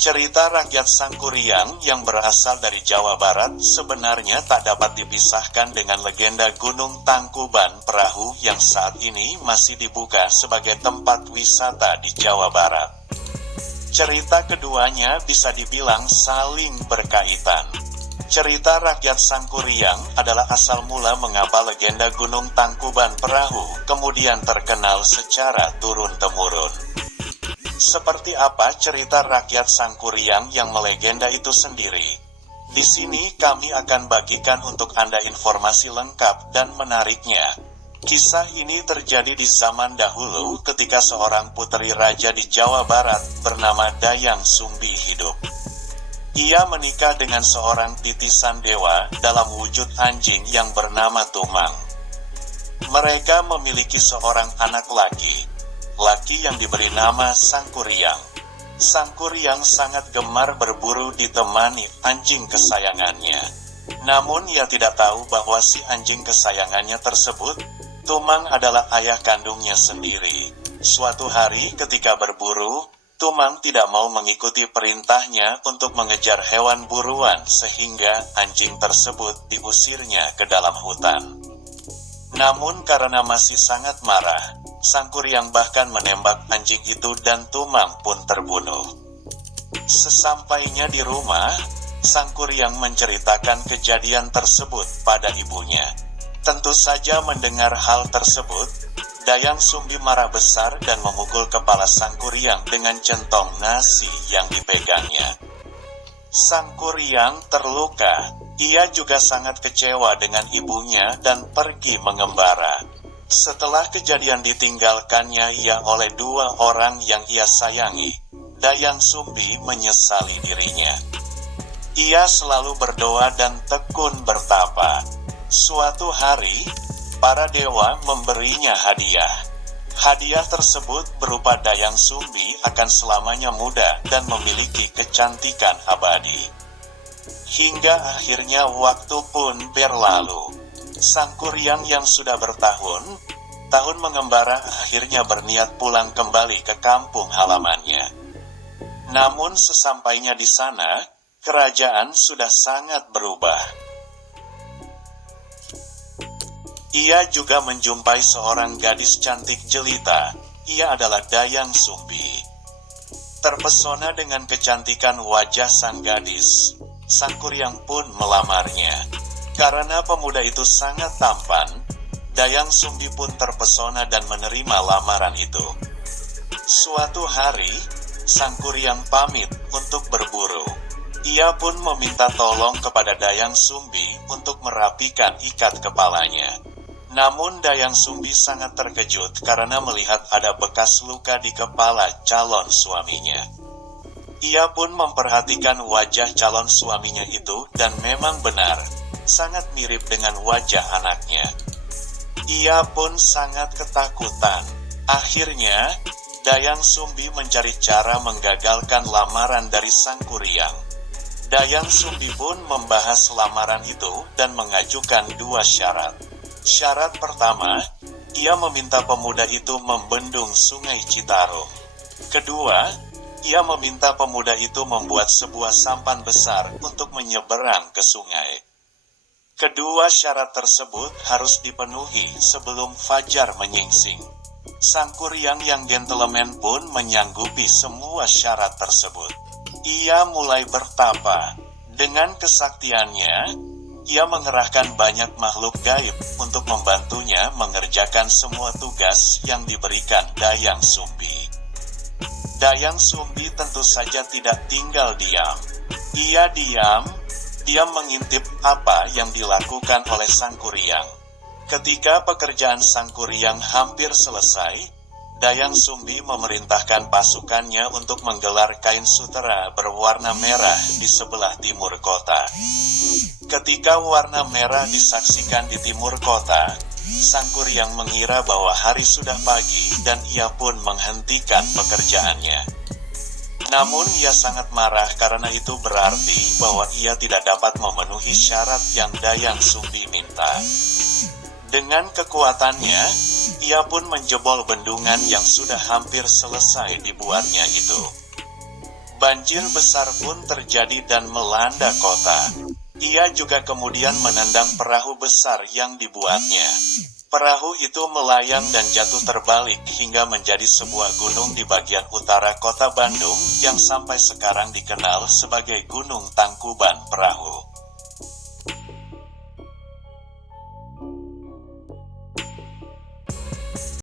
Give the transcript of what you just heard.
Cerita rakyat Sangkuriang yang berasal dari Jawa Barat sebenarnya tak dapat dipisahkan dengan legenda Gunung Tangkuban Perahu yang saat ini masih dibuka sebagai tempat wisata di Jawa Barat. Cerita keduanya bisa dibilang saling berkaitan. Cerita rakyat Sangkuriang adalah asal mula mengapa legenda Gunung Tangkuban Perahu kemudian terkenal secara turun-temurun. Seperti apa cerita rakyat Sangkuriang yang melegenda itu sendiri? Di sini kami akan bagikan untuk Anda informasi lengkap dan menariknya. Kisah ini terjadi di zaman dahulu ketika seorang puteri raja di Jawa Barat bernama Dayang Sumbi hidup. Ia menikah dengan seorang titisan dewa dalam wujud anjing yang bernama Tumang. Mereka memiliki seorang anak laki yang diberi nama Sangkuriang. Sangkuriang sangat gemar berburu ditemani anjing kesayangannya. Namun ia tidak tahu bahwa si anjing kesayangannya tersebut, Tumang, adalah ayah kandungnya sendiri. Suatu hari ketika berburu, Tumang tidak mau mengikuti perintahnya untuk mengejar hewan buruan sehingga anjing tersebut diusirnya ke dalam hutan. Namun karena masih sangat marah, Sangkuriang bahkan menembak anjing itu dan Tumang pun terbunuh. Sesampainya di rumah, Sangkuriang menceritakan kejadian tersebut pada ibunya. Tentu saja mendengar hal tersebut, Dayang Sumbi marah besar dan memukul kepala Sangkuriang dengan centong nasi yang dipegangnya. Sangkuriang terluka. Ia juga sangat kecewa dengan ibunya dan pergi mengembara. Setelah kejadian ditinggalkannya ia oleh dua orang yang ia sayangi, Dayang Sumbi menyesali dirinya. Ia selalu berdoa dan tekun bertapa. Suatu hari, para dewa memberinya hadiah. Hadiah tersebut berupa Dayang Sumbi akan selamanya muda dan memiliki kecantikan abadi. Hingga akhirnya waktu pun berlalu. Sangkuriang yang sudah bertahun-tahun mengembara akhirnya berniat pulang kembali ke kampung halamannya. Namun sesampainya di sana, kerajaan sudah sangat berubah. Ia juga menjumpai seorang gadis cantik jelita. Ia adalah Dayang Sumbi. Terpesona dengan kecantikan wajah sang gadis, Sangkuriang pun melamarnya. Karena pemuda itu sangat tampan, Dayang Sumbi pun terpesona dan menerima lamaran itu. Suatu hari, Sangkuriang pamit untuk berburu. Ia pun meminta tolong kepada Dayang Sumbi untuk merapikan ikat kepalanya. Namun Dayang Sumbi sangat terkejut karena melihat ada bekas luka di kepala calon suaminya. Ia pun memperhatikan wajah calon suaminya itu dan memang benar, sangat mirip dengan wajah anaknya. Ia pun sangat ketakutan. Akhirnya, Dayang Sumbi mencari cara menggagalkan lamaran dari Sangkuriang. Dayang Sumbi pun membahas lamaran itu dan mengajukan dua syarat. Syarat pertama, ia meminta pemuda itu membendung Sungai Citarum. Kedua, ia meminta pemuda itu membuat sebuah sampan besar untuk menyeberang ke sungai. Kedua syarat tersebut harus dipenuhi sebelum fajar menyingsing. Sangkuriang yang gentleman pun menyanggupi semua syarat tersebut. Ia mulai bertapa. Dengan kesaktiannya, ia mengerahkan banyak makhluk gaib untuk membantunya mengerjakan semua tugas yang diberikan Dayang Sumbi. Dayang Sumbi tentu saja tidak tinggal diam. Ia diam mengintip apa yang dilakukan oleh Sangkuriang. Ketika pekerjaan Sangkuriang hampir selesai, Dayang Sumbi memerintahkan pasukannya untuk menggelar kain sutera berwarna merah di sebelah timur kota. Ketika warna merah disaksikan di timur kota, Sangkuriang mengira bahwa hari sudah pagi dan ia pun menghentikan pekerjaannya. Namun ia sangat marah karena itu berarti bahwa ia tidak dapat memenuhi syarat yang Dayang Sumbi minta. Dengan kekuatannya, ia pun menjebol bendungan yang sudah hampir selesai dibuatnya itu. Banjir besar pun terjadi dan melanda kota. Ia juga kemudian menendang perahu besar yang dibuatnya. Perahu itu melayang dan jatuh terbalik hingga menjadi sebuah gunung di bagian utara kota Bandung yang sampai sekarang dikenal sebagai Gunung Tangkuban Perahu.